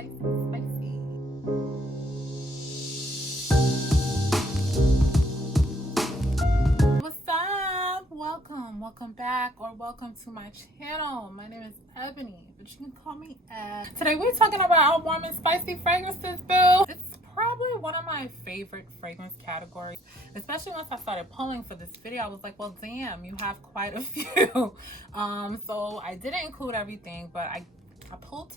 spicy, spicy. What's up? Welcome back, or welcome to my channel. My name is Ebony, but you can call me Eb. Today we're talking about our warm and spicy fragrances, boo. It's probably one of my favorite fragrance categories, especially once I started pulling for this video. I was like, well, damn, you have quite a few. So I didn't include everything, but I pulled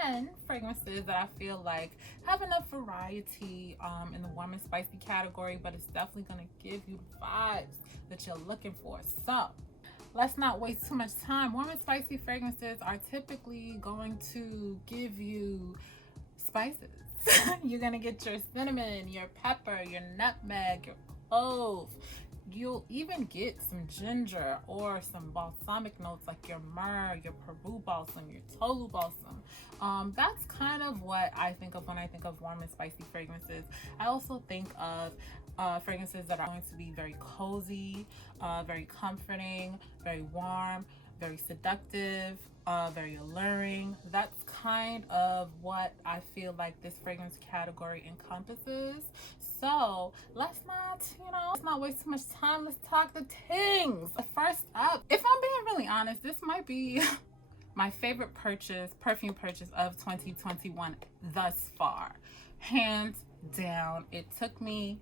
10 fragrances that I feel like have enough variety in the warm and spicy category, but it's definitely going to give you the vibes that you're looking for. So let's not waste too much time. Warm and spicy fragrances are typically going to give you spices. You're going to get your cinnamon, your pepper, your nutmeg, your clove. You'll even get some ginger or some balsamic notes like your myrrh, your Peru balsam, your Tolu balsam. That's kind of what I think of when I think of warm and spicy fragrances. I also think of fragrances that are going to be very cozy, very comforting, very warm, very seductive, very alluring. That's kind of what I feel like this fragrance category encompasses. So let's not waste too much time. Let's talk the things. First up, if I'm being really honest, this might be my favorite perfume purchase of 2021 thus far. Hands down. It took me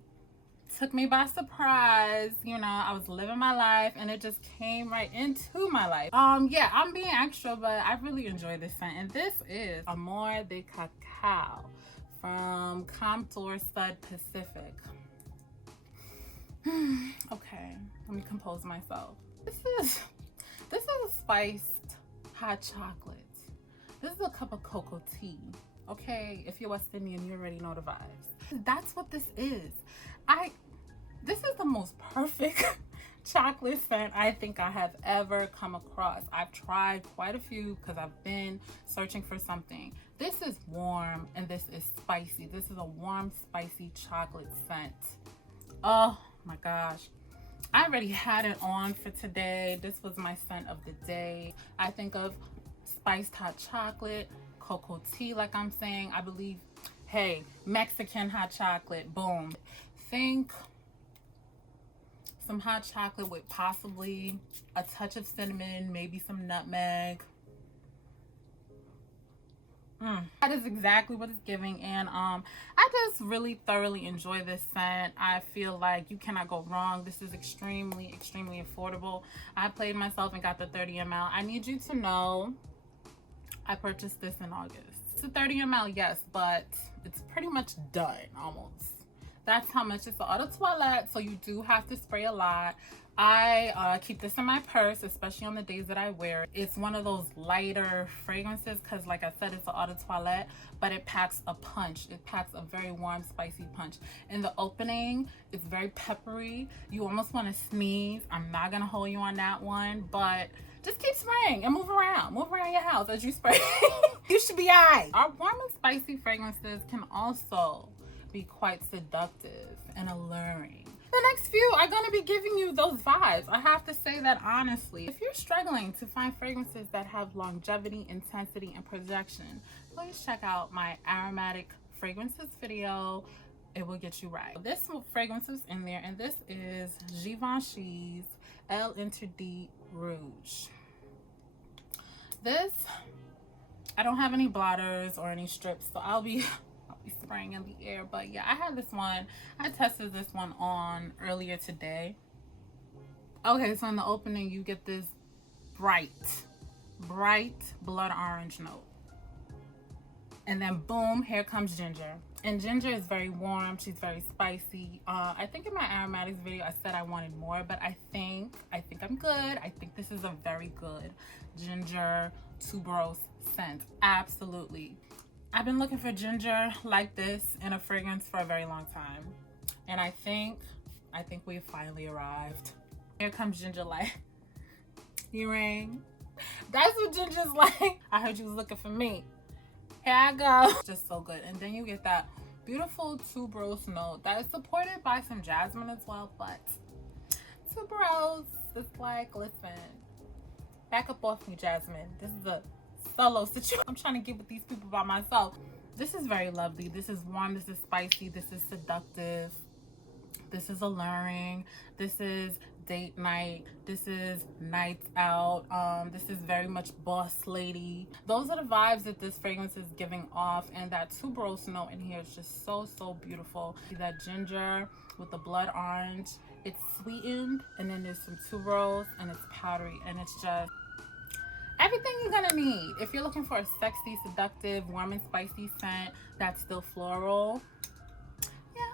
by surprise. I was living my life and it just came right into my life. Yeah, I'm being extra, but I really enjoy this scent, and this is Amour The Cacao from Comptur Stud Pacifique. Okay, let me compose myself. This is a spiced hot chocolate. This is a cup of cocoa tea. Okay, if you're West Indian, you already know the vibes. That's what this is. This is the most perfect chocolate scent I think I have ever come across. I've tried quite a few because I've been searching for something. This is warm and this is spicy. This is a warm, spicy chocolate scent. Oh my gosh. I already had it on for today. This was my scent of the day. I think of spiced hot chocolate, cocoa tea, like I'm saying. I believe, hey, Mexican hot chocolate, boom. Think some hot chocolate with possibly a touch of cinnamon, maybe some nutmeg. That is exactly what it's giving, and I just really thoroughly enjoy this scent. I feel like you cannot go wrong. This is extremely affordable. I played myself and got the 30 ml. I need you to know I purchased this in August. It's a 30 ml, yes, but it's pretty much done almost. That's how much. It's an eau de toilette, so you do have to spray a lot. I keep this in my purse, especially on the days that I wear it. It's one of those lighter fragrances because, like I said, it's an eau de toilette, but it packs a punch. It packs a very warm, spicy punch. In the opening, it's very peppery. You almost want to sneeze. I'm not going to hold you on that one, but just keep spraying and move around. Move around your house as you spray. You should be all right. Our warm and spicy fragrances can also be quite seductive and alluring. The next few are going to be giving you those vibes. I have to say that honestly. If you're struggling to find fragrances that have longevity, intensity, and projection, please check out my aromatic fragrances video. It will get you right. This fragrance is in there, and this is Givenchy's Elle Interdit Rouge. This, I don't have any blotters or any strips, so I'll be spraying in the air. But yeah, I had this one. I tested this one on earlier today. Okay, so in the opening you get this bright blood orange note, and then boom, here comes ginger. And ginger is very warm. She's very spicy. I think in my aromatics video I said I wanted more, but I think I'm good. I think this is a very good ginger tuberose scent. Absolutely. I've been looking for ginger like this in a fragrance for a very long time, and I think we've finally arrived. Here comes ginger like. You ring? That's what ginger's like. I heard you was looking for me. Here I go. Just so good. And then you get that beautiful tuberose note that is supported by some jasmine as well, but tuberose, it's like, listen, back up off me, Jasmine. This is a solo situation. I'm trying to get with these people by myself. This is very lovely. This is warm, this is spicy, this is seductive, this is alluring, this is date night, this is nights out, this is very much boss lady. Those are the vibes that this fragrance is giving off, and that tuberose note in here is just so beautiful. See that ginger with the blood orange, it's sweetened, and then there's some tuberose and it's powdery, and it's just everything you're gonna need if you're looking for a sexy, seductive, warm and spicy scent that's still floral. Yeah,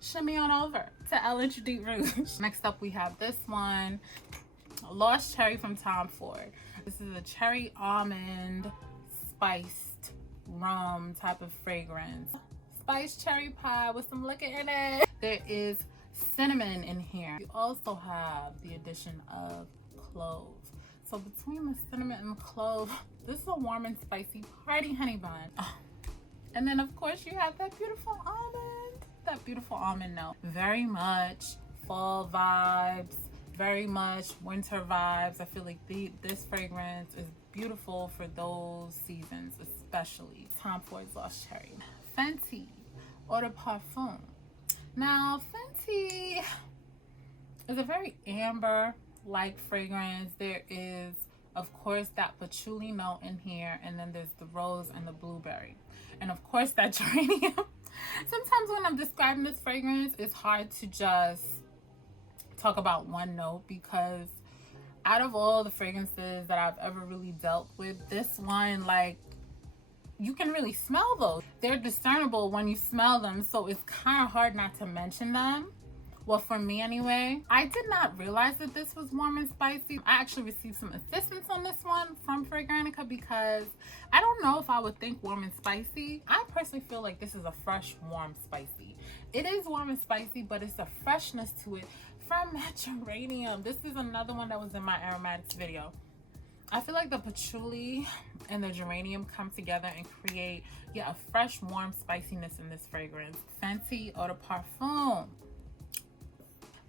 shimmy on over to LHD Rouge. Next up, we have this one, Lost Cherry from Tom Ford. This is a cherry almond spiced rum type of fragrance. Spiced cherry pie with some liquor in it. There is cinnamon in here. You also have the addition of cloves. So between the cinnamon and the clove, this is a warm and spicy party honey bun. Oh. And then of course you have that beautiful almond note. Very much fall vibes, very much winter vibes. I feel like this fragrance is beautiful for those seasons, especially. Tom Ford's Lost Cherry. Fenty Eau De Parfum. Now Fenty is a very amber like fragrance. There is of course that patchouli note in here, and then there's the rose and the blueberry, and of course that geranium. Sometimes when I'm describing this fragrance, it's hard to just talk about one note, because out of all the fragrances that I've ever really dealt with, this one, like, you can really smell those. They're discernible when you smell them, so it's kind of hard not to mention them. Well, for me anyway. I did not realize that this was warm and spicy. I actually received some assistance on this one from Fragrantica, because I don't know if I would think warm and spicy. I personally feel like this is a fresh, warm, spicy. It is warm and spicy, but it's a freshness to it from that geranium. This is another one that was in my aromatics video. I feel like the patchouli and the geranium come together and create, yeah, a fresh, warm spiciness in this fragrance. Fenty Eau De Parfum.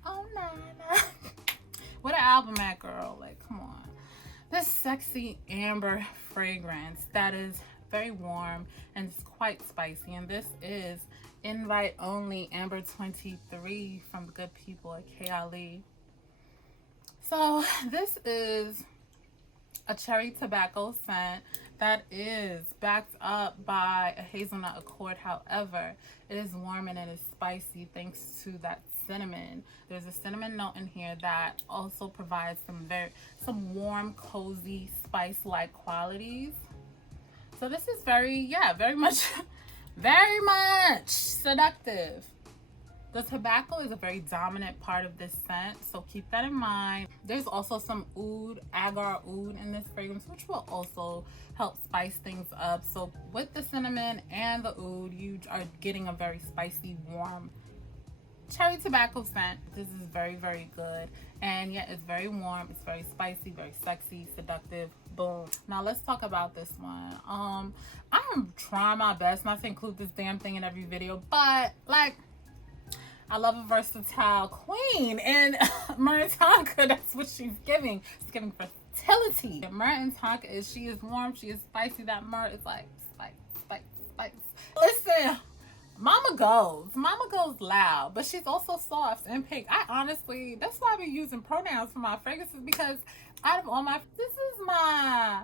Oh, Nana. What an album at, girl. Like, come on. This sexy amber fragrance that is very warm and it's quite spicy. And this is Invite Only Amber 23 from the good people at Kayali. So this is a cherry tobacco scent that is backed up by a hazelnut accord. However, it is warm and it is spicy thanks to that cinnamon. There's a cinnamon note in here that also provides some warm, cozy, spice-like qualities. So this is very much very much seductive. The tobacco is a very dominant part of this scent, so keep that in mind. There's also some oud, agar oud in this fragrance, which will also help spice things up. So with the cinnamon and the oud, you are getting a very spicy, warm cherry tobacco scent. This is very good, and yeah, it's very warm, it's very spicy, very sexy, seductive. Boom. Now let's talk about this one. I am trying my best not to include this damn thing in every video, but like, I love a versatile queen, and Myrh and Tonka, that's what she's giving. She's giving fertility. Myrh and Tonka she is warm, she is spicy. That Myrh is like spice. Listen, Mama goes loud, but she's also soft and pink. I honestly, that's why I be using pronouns for my fragrances, because out of all this is my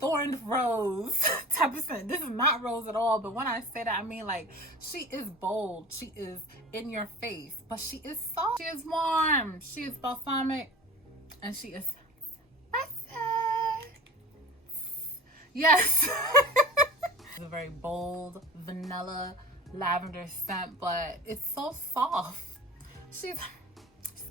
thorned rose type of scent. This is not rose at all, but when I say that, I mean like she is bold, she is in your face, but she is soft, she is warm, she is balsamic, and she is spicy. Yes. It's a very bold vanilla lavender scent, but it's so soft. She's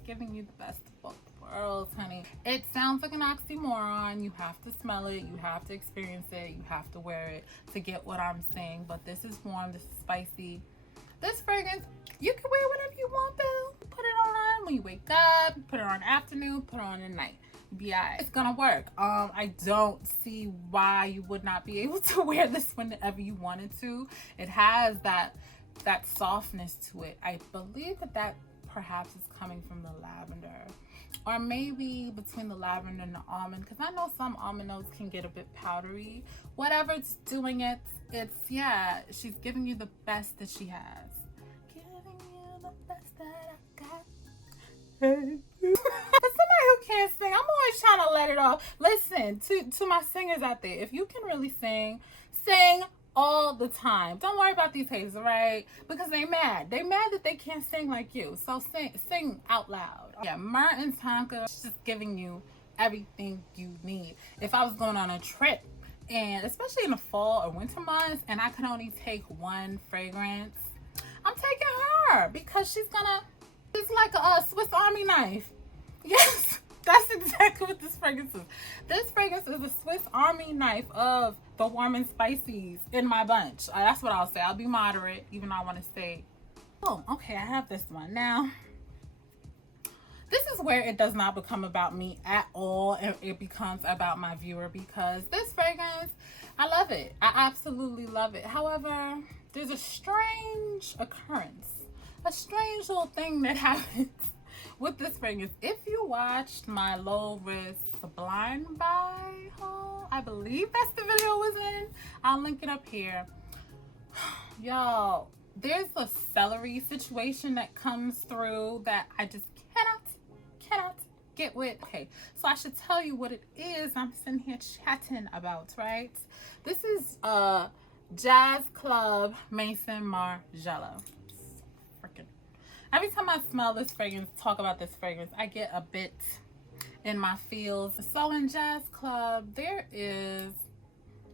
giving you the best of both worlds, honey. It sounds like an oxymoron. You have to smell it, you have to experience it, you have to wear it to get what I'm saying. But this is warm, this is spicy. This fragrance, you can wear whatever you want, boo. Put it on when you wake up, put it on afternoon, put it on at night. Yeah, it's gonna work. I don't see why you would not be able to wear this whenever you wanted to. It has that softness to it. I believe that perhaps is coming from the lavender. or maybe between the lavender and the almond, because I know some almond notes can get a bit powdery. Whatever it's doing, it's yeah, she's giving you the best that she has. Giving you the best that I got. Hey. For somebody who can't sing, I'm always trying to let it off. Listen, to my singers out there, if you can really sing, sing all the time. Don't worry about these haters, right? Because they mad. They mad that they can't sing like you. So sing out loud. Yeah, Myrh and Tonka, just giving you everything you need. If I was going on a trip, and especially in the fall or winter months, and I could only take one fragrance, I'm taking her, because she's like a Swiss Army knife. Yes, that's exactly what this fragrance is. This fragrance is a Swiss Army knife of the warm and spices in my bunch. That's what I'll say. I'll be moderate, even though I want to say, oh, okay, I have this one. Now, this is where it does not become about me at all, and it becomes about my viewer, because this fragrance, I love it. I absolutely love it. However, there's a strange occurrence, a strange little thing that happens with this fragrance. If you watched my low risk blind buy haul, I believe that's the video it was in. I'll link it up here. Y'all, there's a celery situation that comes through that I just cannot get with. Okay, so I should tell you what it is I'm sitting here chatting about, right? This is Jazz Club Maison Margiela. Every time I smell this fragrance, talk about this fragrance, I get a bit in my feels. So in Jazz Club, there is,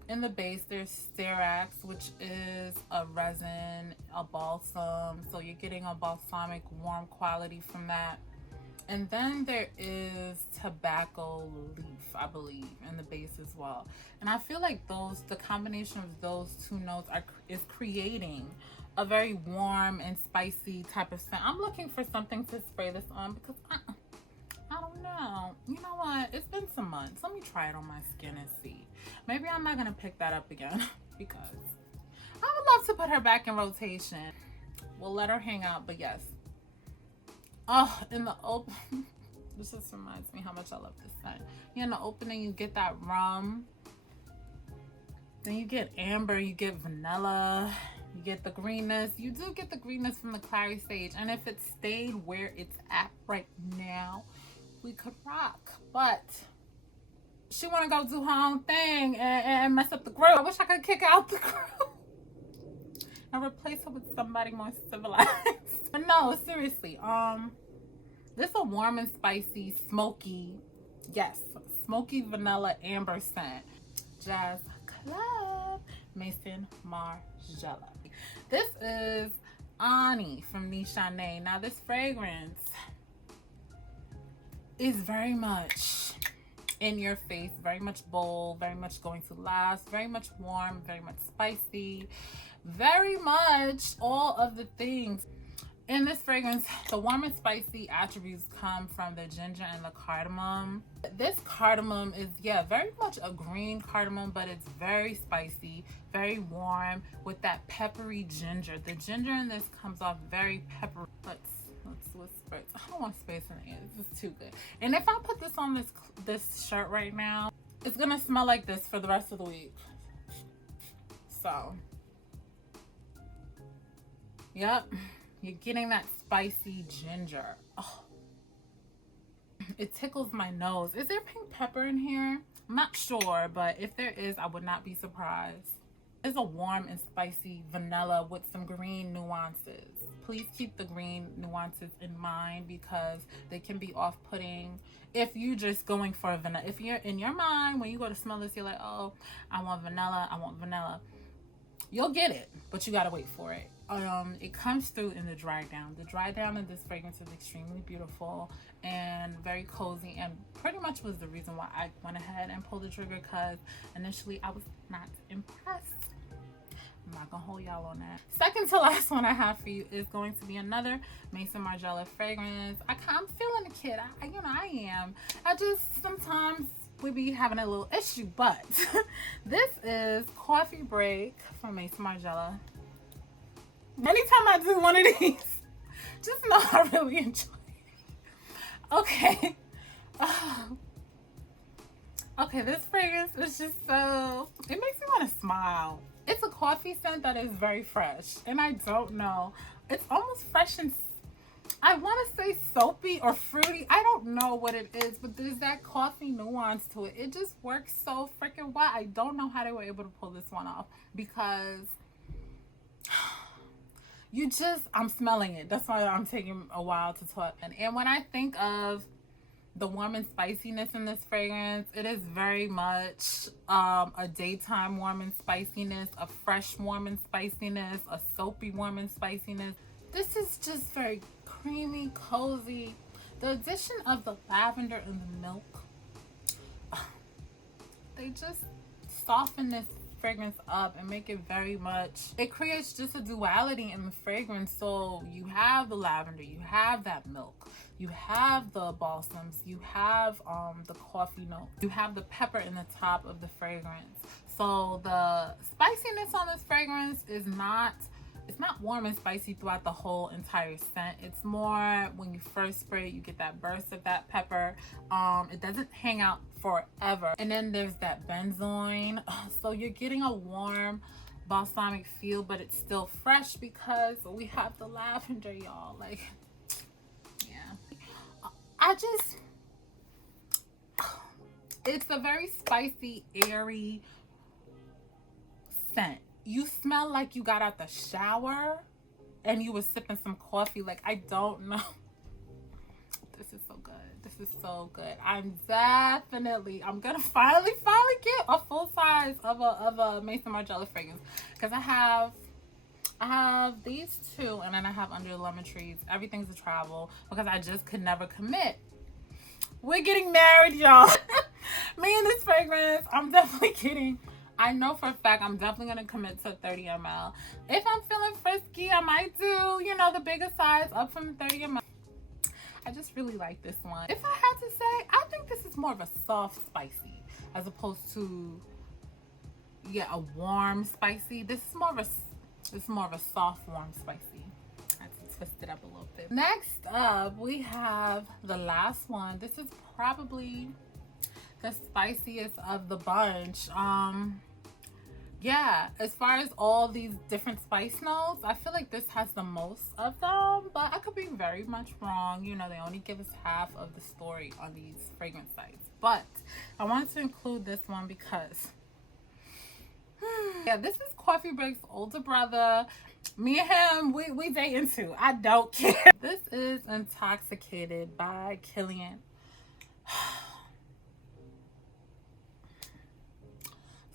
in the base, there's Sterax, which is a resin, a balsam. So you're getting a balsamic warm quality from that. And then there is tobacco leaf, I believe, in the base as well. And I feel like the combination of those two notes is creating a very warm and spicy type of scent. I'm looking for something to spray this on, because I don't know. You know what? It's been some months. Let me try it on my skin and see. Maybe I'm not gonna pick that up again because I would love to put her back in rotation. We'll let her hang out, but yes. Oh, in the open, this just reminds me how much I love this scent. Yeah, in the opening, you get that rum. Then you get amber, you get vanilla. You get the greenness. You do get the greenness from the clary sage. And if it stayed where it's at right now, we could rock. But she want to go do her own thing and mess up the group. I wish I could kick out the group and replace her with somebody more civilized. But no, seriously. This is a warm and spicy, smoky, yes, smoky vanilla amber scent. Jazz Club Maison Margiela. This is Ani from Nishane Ani. Now this fragrance is very much in your face, very much bold, very much going to last, very much warm, very much spicy, very much all of the things. In this fragrance, the warm and spicy attributes come from the ginger and the cardamom. This cardamom is, yeah, very much a green cardamom, but it's very spicy, very warm with that peppery ginger. The ginger in this comes off very peppery. Let's whisper it. I don't want space in the air. This is too good. And if I put this on this shirt right now, it's gonna smell like this for the rest of the week. So, yep. You're getting that spicy ginger. Oh, it tickles my nose. Is there pink pepper in here? I'm not sure, but if there is, I would not be surprised. It's a warm and spicy vanilla with some green nuances. Please keep the green nuances in mind because they can be off-putting if you're just going for a vanilla. If you're in your mind, when you go to smell this, you're like, oh, I want vanilla, I want vanilla. You'll get it, but you gotta wait for it. It comes through in the dry down. The dry down in this fragrance is extremely beautiful and very cozy, and pretty much was the reason why I went ahead and pulled the trigger, because initially I was not impressed. I'm not gonna hold y'all on that. Second to last one I have for you is going to be another Maison Margiela fragrance. I'm feeling the kid. I am. I just sometimes we be having a little issue, but this is Coffee Break from Maison Margiela. Anytime I do one of these, just know I really enjoy it. Okay, Okay, this fragrance is just so, it makes me want to smile. It's a coffee scent that is very fresh, and I don't know, it's almost fresh and, I want to say soapy or fruity. I don't know what it is, but there's that coffee nuance to it. It just works so freaking well. I don't know how they were able to pull this one off, because you just, I'm smelling it. That's why I'm taking a while to talk. And when I think of the warm and spiciness in this fragrance, it is very much a daytime warm and spiciness, a fresh warm and spiciness, a soapy warm and spiciness. This is just very creamy, cozy. The addition of the lavender and the milk, they just soften this fragrance up and make it very much, it creates just a duality in the fragrance. So you have the lavender, you have that milk, you have the balsams, you have the coffee note, you have the pepper in the top of the fragrance. So the spiciness on this fragrance is not, it's not warm and spicy throughout the whole entire scent. It's more when you first spray it, you get that burst of that pepper. It doesn't hang out forever. And then there's that benzoin. So you're getting a warm balsamic feel, but it's still fresh because we have the lavender, y'all. Like, yeah. It's a very spicy, airy scent. You smell like you got out the shower and you were sipping some coffee. Like, I don't know. This is so good. This is so good. I'm gonna finally get a full size of a Maison Margiela fragrance, because I have these two, and then I have Under the Lemon Trees. Everything's a travel because I just could never commit. We're getting married, y'all. Me and this fragrance, I'm definitely kidding. I know for a fact I'm definitely going to commit to 30 ml. If I'm feeling frisky, I might do, you know, the bigger size up from 30 ml. I just really like this one. If I had to say, I think this is more of a soft spicy as opposed to, yeah, a warm spicy. This is more of a soft warm spicy. I had to twist it up a little bit. Next up, we have the last one. This is probably the spiciest of the bunch. Yeah, as far as all these different spice notes, I feel like this has the most of them, but I could be very much wrong. You know, they only give us half of the story on these fragrance sites, but I wanted to include this one because yeah, this is Coffee Break's older brother. Me and him, we dating too. I don't care. This is Intoxicated by Kilian.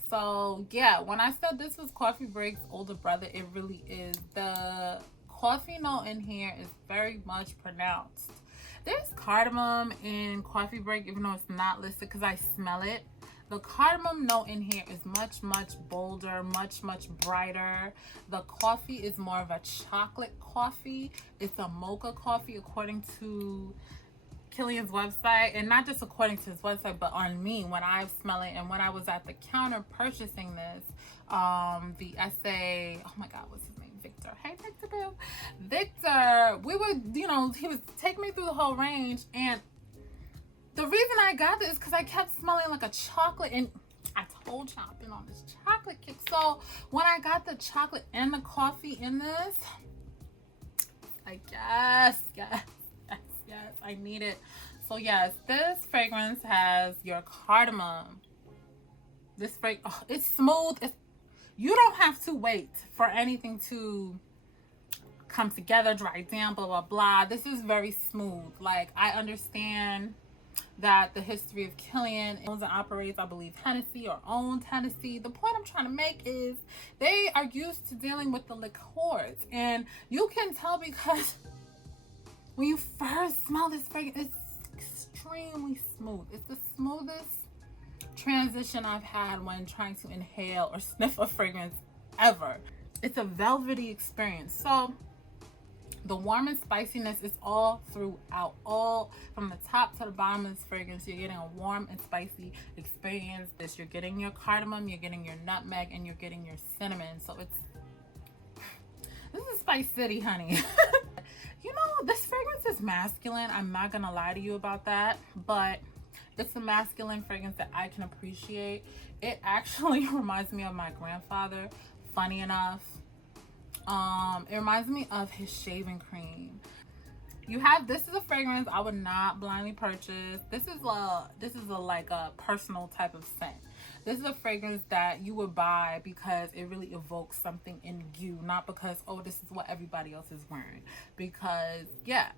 So yeah, when I said this was Coffee Break's older brother, it really is. The coffee note in here is very much pronounced. There's cardamom in Coffee Break, even though it's not listed, because I smell it. The cardamom note in here is much bolder, much brighter. The coffee is more of a chocolate coffee. It's a mocha coffee according to Kilian's website, and not just according to his website, but on me when I smell it. And when I was at the counter purchasing this, the essay, oh my god, what's his name, Victor, hey Victor Bill, Victor, we were, you know, he was taking me through the whole range, and the reason I got this is because I kept smelling like a chocolate, and I told you I've been on this chocolate kick. So when I got the chocolate and the coffee in this, like yes, I need it. So yes, this fragrance has your cardamom. This fragrance, oh, it's smooth. You don't have to wait for anything to come together, dry down, blah blah blah. This is very smooth. Like, I understand that the history of Kilian owns and operates, I believe, Hennessy, or owned Hennessy. The point I'm trying to make is they are used to dealing with the liqueurs, and you can tell because when you first smell this fragrance, it's extremely smooth. It's the smoothest transition I've had when trying to inhale or sniff a fragrance ever. It's a velvety experience. So the warm and spiciness is all throughout, all from the top to the bottom of this fragrance. You're getting a warm and spicy experience. You're getting your cardamom, you're getting your nutmeg, and you're getting your cinnamon. So this is Spice City, honey. You know, this fragrance is masculine. I'm not gonna lie to you about that, but It's a masculine fragrance that I can appreciate. It actually reminds me of my grandfather, funny enough. It reminds me of his shaving cream. This is a fragrance I would not blindly purchase. This is like a personal type of scent. This is a fragrance that you would buy because it really evokes something in you, not because, oh, this is what everybody else is wearing. Because yeah,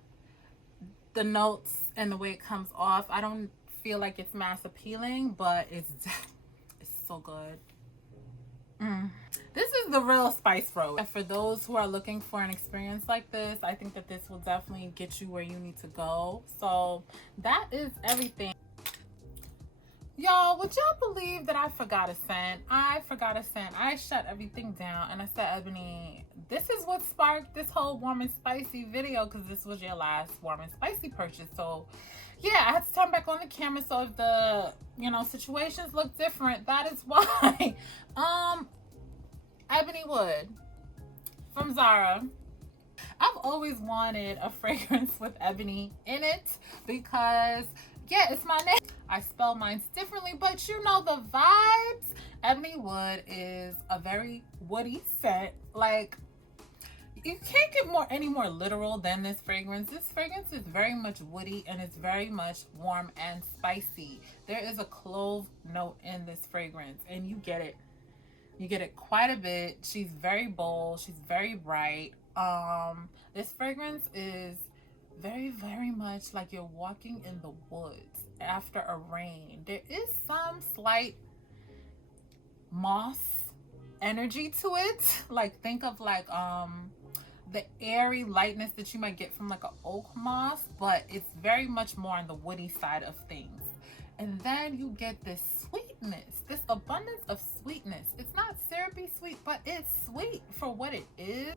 the notes and the way it comes off, I don't feel like it's mass appealing, but it's so good. This is the real spice road. For those who are looking for an experience like this, I think that this will definitely get you where you need to go. So that is everything. Y'all, would y'all believe that I forgot a scent? I shut everything down and I said, Ebony, this is what sparked this whole warm and spicy video, because this was your last warm and spicy purchase. So yeah, I had to turn back on the camera, so if the, situations look different, that is why. Ebony Wood from Zara. I've always wanted a fragrance with ebony in it because, yeah, it's my name. I spell mine differently, but you know the vibes. Ebony Wood is a very woody scent. Like, you can't get any more literal than this fragrance. This fragrance is very much woody and it's very much warm and spicy. There is a clove note in this fragrance and you get it. You get it quite a bit. She's very bold. She's very bright. This fragrance is very, very much like you're walking in the woods after a rain. There is some slight moss energy to it. Like, think of like the airy lightness that you might get from like an oak moss, but it's very much more on the woody side of things. And then you get this sweetness, this abundance of sweetness. It's not syrupy sweet, but it's sweet for what it is.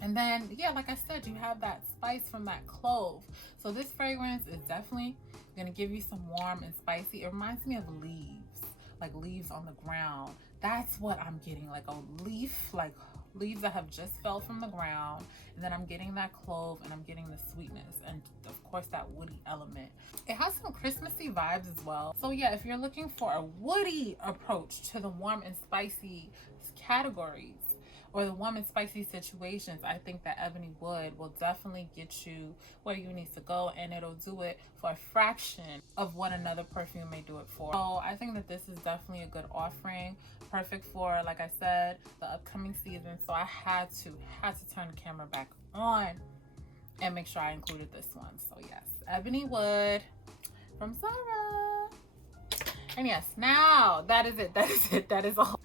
And then, yeah, like I said, you have that spice from that clove. So this fragrance is definitely gonna give you some warm and spicy. It reminds me of leaves, like leaves on the ground. That's what I'm getting, like a leaf, like leaves that have just fell from the ground. And then I'm getting that clove and I'm getting the sweetness and of course that woody element. It has some Christmassy vibes as well. So yeah, if you're looking for a woody approach to the warm and spicy categories or the warm and spicy situations, I think that Ebony Wood will definitely get you where you need to go, and it'll do it for a fraction of what another perfume may do it for. So I think that this is definitely a good offering, perfect for, like I said, the upcoming season. So I had to turn the camera back on and make sure I included this one. So yes, Ebony Wood from Zara. And yes, now that is it. That is all.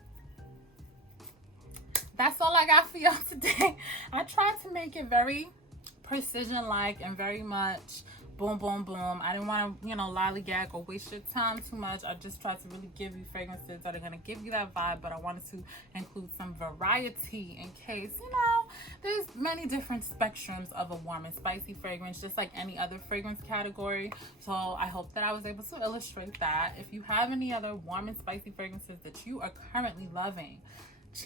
That's all I got for y'all today. I tried to make it very precision-like and very much boom, boom, boom. I didn't want to, lollygag or waste your time too much. I just tried to really give you fragrances that are going to give you that vibe, but I wanted to include some variety in case, there's many different spectrums of a warm and spicy fragrance, just like any other fragrance category. So I hope that I was able to illustrate that. If you have any other warm and spicy fragrances that you are currently loving,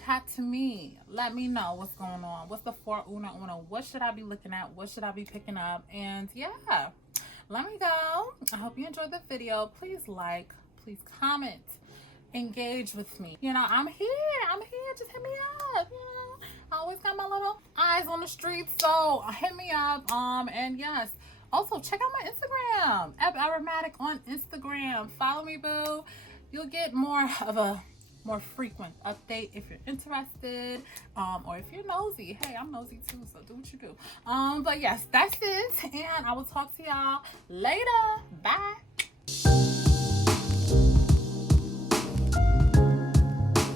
chat to me. Let me know what's going on. What's the for uno? What should I be looking at? What should I be picking up? And yeah, let me go. I hope you enjoyed the video. Please like, please comment, engage with me. I'm here. Just hit me up. I always got my little eyes on the streets, so hit me up. And yes, also check out my Instagram, Aromatic on Instagram. Follow me, boo. You'll get more of a more frequent update if you're interested, or if you're nosy. Hey, I'm nosy too, so do what you do. But yes, that's it, and I will talk to y'all later. Bye.